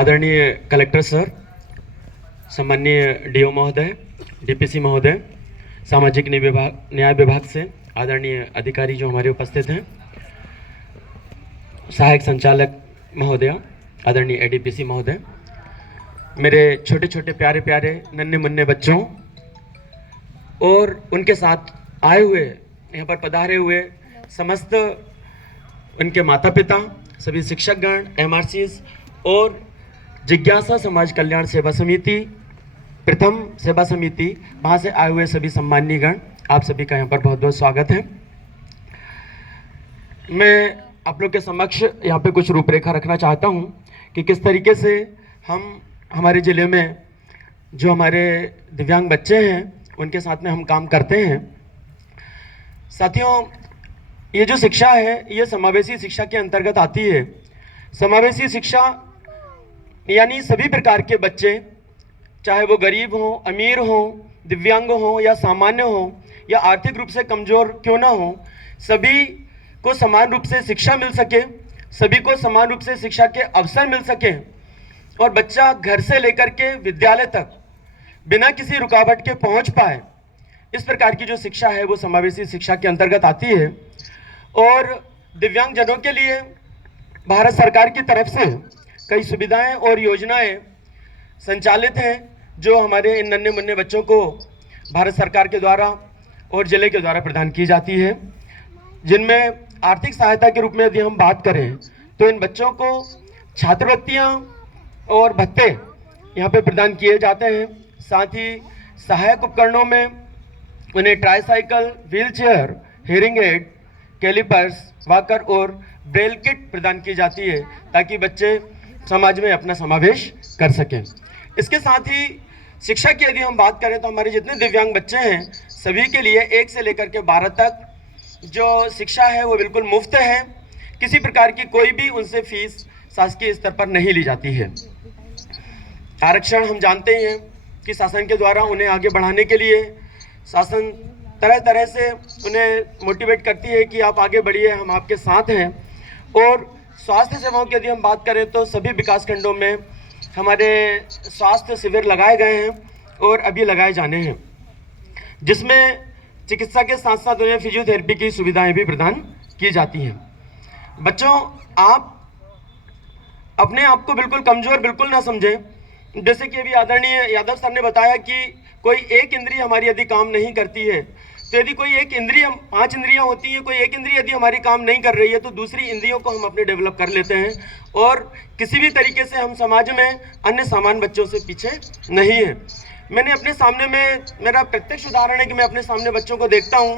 आदरणीय collector sir, सम्माननीय do महोदय, डीपीसी महोदय, सामाजिक न्याय विभाग से आदरणीय अधिकारी जो हमारे उपस्थित हैं, सहायक संचालक महोदय, आदरणीय एडीपीसी महोदय, मेरे छोटे छोटे प्यारे प्यारे नन्हे मुन्ने बच्चों और उनके साथ आए हुए यहाँ पर पधारे हुए समस्त उनके माता पिता, सभी शिक्षकगण, एमआरसीज और जिज्ञासा समाज कल्याण सेवा समिति, प्रथम सेवा समिति, वहाँ से आए हुए सभी सम्माननीय गण, आप सभी का यहाँ पर बहुत बहुत स्वागत है। मैं आप लोग के समक्ष यहाँ पे कुछ रूपरेखा रखना चाहता हूँ कि किस तरीके से हम हमारे ज़िले में जो हमारे दिव्यांग बच्चे हैं उनके साथ में हम काम करते हैं। साथियों, ये जो शिक्षा है ये समावेशी शिक्षा के अंतर्गत आती है। समावेशी शिक्षा यानी सभी प्रकार के बच्चे, चाहे वो गरीब हों, अमीर हों, दिव्यांग हों या सामान्य हों या आर्थिक रूप से कमज़ोर क्यों ना हो, सभी को समान रूप से शिक्षा मिल सके, सभी को समान रूप से शिक्षा के अवसर मिल सके और बच्चा घर से लेकर के विद्यालय तक बिना किसी रुकावट के पहुंच पाए। इस प्रकार की जो शिक्षा है वो समावेशी शिक्षा के अंतर्गत आती है। और दिव्यांगजनों के लिए भारत सरकार की तरफ से कई सुविधाएं और योजनाएं संचालित हैं जो हमारे इन नन्हे मुन्ने बच्चों को भारत सरकार के द्वारा और जिले के द्वारा प्रदान की जाती है, जिनमें आर्थिक सहायता के रूप में यदि हम बात करें तो इन बच्चों को छात्रवृत्तियां और भत्ते यहाँ पे प्रदान किए जाते हैं। साथ ही सहायक उपकरणों में उन्हें tricycle, wheelchair, hearing aid, callipers, walker और ब्रेल किट प्रदान की जाती है ताकि बच्चे समाज में अपना समावेश कर सकें। इसके साथ ही शिक्षा की यदि हम बात करें तो हमारे जितने दिव्यांग बच्चे हैं सभी के लिए 1 से लेकर के 12 तक जो शिक्षा है वो बिल्कुल मुफ्त है। किसी प्रकार की कोई भी उनसे फीस शासकीय स्तर पर नहीं ली जाती है। आरक्षण हम जानते हैं कि शासन के द्वारा उन्हें आगे बढ़ाने के लिए शासन तरह तरह से उन्हें मोटिवेट करती है कि आप आगे बढ़िए, हम आपके साथ हैं। और स्वास्थ्य सेवाओं की यदि हम बात करें तो सभी विकास खंडों में हमारे स्वास्थ्य शिविर लगाए गए हैं और अभी लगाए जाने हैं, जिसमें चिकित्सा के साथ साथ उन्हें फिजियोथेरेपी की सुविधाएं भी प्रदान की जाती हैं। बच्चों, आप अपने आप को बिल्कुल कमज़ोर बिल्कुल ना समझें। जैसे कि अभी आदरणीय यादव सर ने बताया कि कोई एक इंद्रिय हमारी यदि काम नहीं करती है तो यदि कोई एक इंद्रिय, 5 इंद्रियां होती हैं, कोई एक इंद्रिय यदि हमारी काम नहीं कर रही है तो दूसरी इंद्रियों को हम अपने डेवलप कर लेते हैं और किसी भी तरीके से हम समाज में अन्य सामान्य बच्चों से पीछे नहीं हैं। मैंने अपने सामने में, मेरा प्रत्यक्ष उदाहरण है कि मैं अपने सामने बच्चों को देखता हूँ।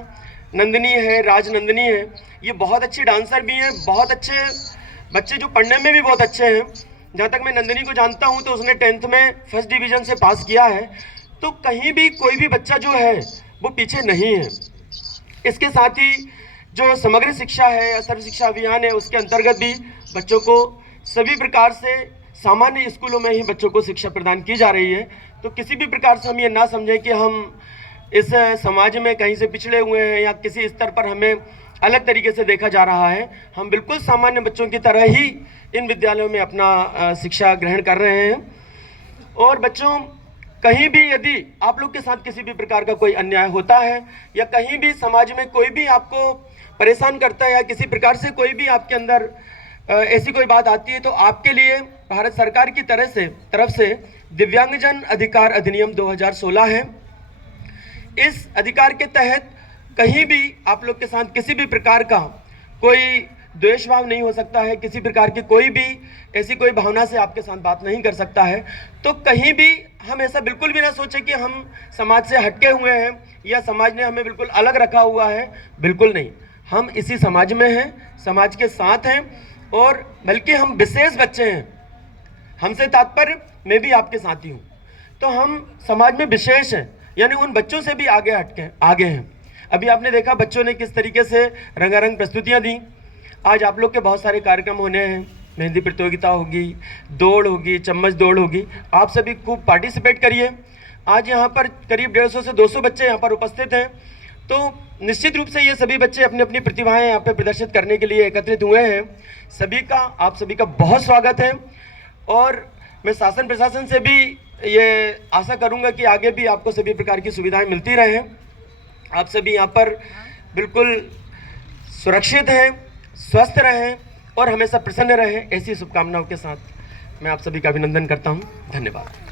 नंदिनी है, राजनंदिनी है, ये बहुत अच्छी डांसर भी हैं, बहुत अच्छे बच्चे जो पढ़ने में भी बहुत अच्छे हैं। जहाँ तक मैं नंदिनी को जानता हूँ तो उसने 10th में फर्स्ट डिवीज़न से पास किया है। तो कहीं भी कोई भी बच्चा जो है वो पीछे नहीं है। इसके साथ ही जो समग्र शिक्षा है या सर्व शिक्षा अभियान है उसके अंतर्गत भी बच्चों को सभी प्रकार से सामान्य स्कूलों में ही बच्चों को शिक्षा प्रदान की जा रही है। तो किसी भी प्रकार से हम ये ना समझें कि हम इस समाज में कहीं से पिछड़े हुए हैं या किसी स्तर पर हमें अलग तरीके से देखा जा रहा है। हम बिल्कुल सामान्य बच्चों की तरह ही इन विद्यालयों में अपना शिक्षा ग्रहण कर रहे हैं। और बच्चों, कहीं भी यदि आप लोग के साथ किसी भी प्रकार का कोई अन्याय होता है या कहीं भी समाज में कोई भी आपको परेशान करता है या किसी प्रकार से कोई भी आपके अंदर ऐसी कोई बात आती है तो आपके लिए भारत सरकार की तरफ से दिव्यांगजन अधिकार अधिनियम 2016 है। इस अधिकार के तहत कहीं भी आप लोग के साथ किसी भी प्रकार का कोई द्वेष भाव नहीं हो सकता है, किसी प्रकार की कोई भी ऐसी कोई भावना से आपके साथ बात नहीं कर सकता है। तो कहीं भी हम ऐसा बिल्कुल भी ना सोचें कि हम समाज से हटके हुए हैं या समाज ने हमें बिल्कुल अलग रखा हुआ है। बिल्कुल नहीं, हम इसी समाज में हैं, समाज के साथ हैं और बल्कि हम विशेष बच्चे हैं। हमसे तात्पर्य मैं भी आपके साथी हूँ, तो हम समाज में विशेष हैं, यानी उन बच्चों से भी आगे हैं। अभी आपने देखा बच्चों ने किस तरीके से रंगारंग प्रस्तुतियाँ दी। आज आप लोग के बहुत सारे कार्यक्रम होने हैं, मेहंदी प्रतियोगिता होगी, दौड़ होगी, चम्मच दौड़ होगी। आप सभी खूब पार्टिसिपेट करिए। आज यहाँ पर करीब 150 से 200 बच्चे यहाँ पर उपस्थित हैं। तो निश्चित रूप से ये सभी बच्चे अपनी अपनी प्रतिभाएं यहाँ पे प्रदर्शित करने के लिए एकत्रित हुए हैं। आप सभी का बहुत स्वागत है। और मैं शासन प्रशासन से भी ये आशा करूंगा कि आगे भी आपको सभी प्रकार की सुविधाएं मिलती रहें। आप सभी यहाँ पर बिल्कुल सुरक्षित हैं, स्वस्थ रहें और हमेशा प्रसन्न रहें, ऐसी शुभकामनाओं के साथ मैं आप सभी का अभिनंदन करता हूँ। धन्यवाद।